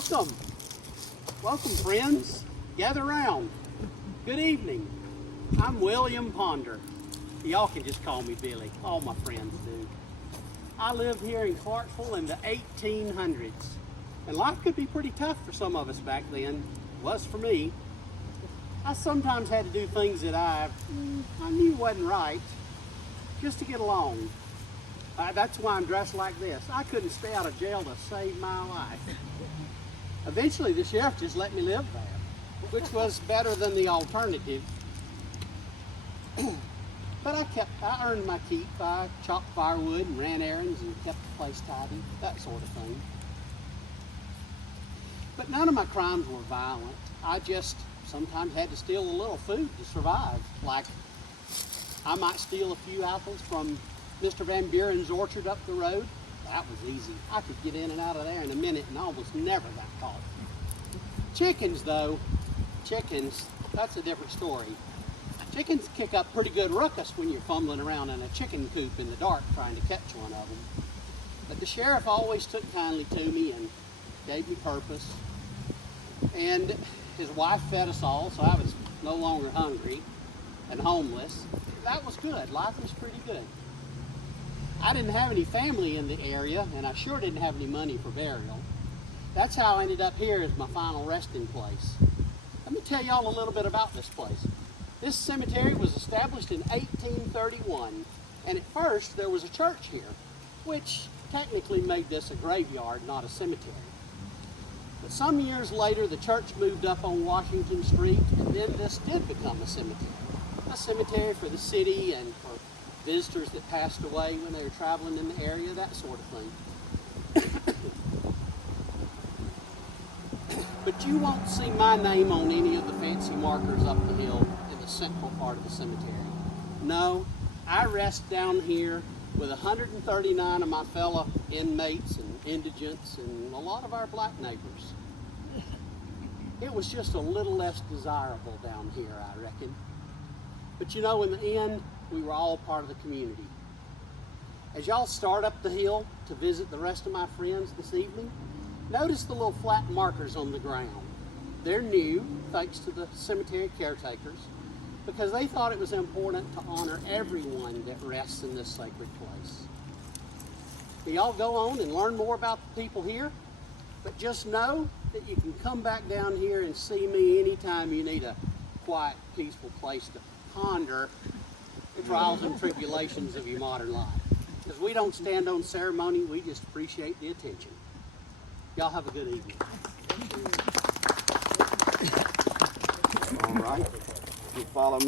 Welcome. Welcome, friends. Gather round. Good evening. I'm William Ponder. Y'all can just call me Billy. All my friends do. I lived here in Clarksville in the 1800s. And life could be pretty tough for some of us back then. It was for me. I sometimes had to do things that I knew wasn't right just to get along. That's why I'm dressed like this. I couldn't stay out of jail to save my life. Eventually the sheriff just let me live there, which was better than the alternative. But I earned my keep. I chopped firewood and ran errands and kept the place tidy, that sort of thing. But none of my crimes were violent. I just sometimes had to steal a little food to survive. Like, I might steal a few apples from Mr. Van Buren's orchard up the road. That was easy. I could get in and out of there in a minute and almost never got caught. Chickens, though, that's a different story. Chickens kick up pretty good ruckus when you're fumbling around in a chicken coop in the dark trying to catch one of them. But the sheriff always took kindly to me and gave me purpose. And his wife fed us all, so I was no longer hungry and homeless. That was good. Life was pretty good. I didn't have any family in the area, and I sure didn't have any money for burial. That's how I ended up here as my final resting place. Let me tell y'all a little bit about this place. This cemetery was established in 1831, and at first there was a church here, which technically made this a graveyard, not a cemetery. But some years later, the church moved up on Washington Street, and then this did become a cemetery for the city and for visitors that passed away when they were traveling in the area, that sort of thing. But you won't see my name on any of the fancy markers up the hill in the central part of the cemetery. No, I rest down here with 139 of my fellow inmates and indigents and a lot of our black neighbors. It was just a little less desirable down here, I reckon. But you know, in the end, we were all part of the community. As y'all start up the hill to visit the rest of my friends this evening, notice the little flat markers on the ground. They're new, thanks to the cemetery caretakers, because they thought it was important to honor everyone that rests in this sacred place. Y'all go on and learn more about the people here, but just know that you can come back down here and see me anytime you need a quiet, peaceful place to ponder the trials and tribulations of your modern life. Because we don't stand on ceremony, we just appreciate the attention. Y'all have a good evening. All right. You follow me.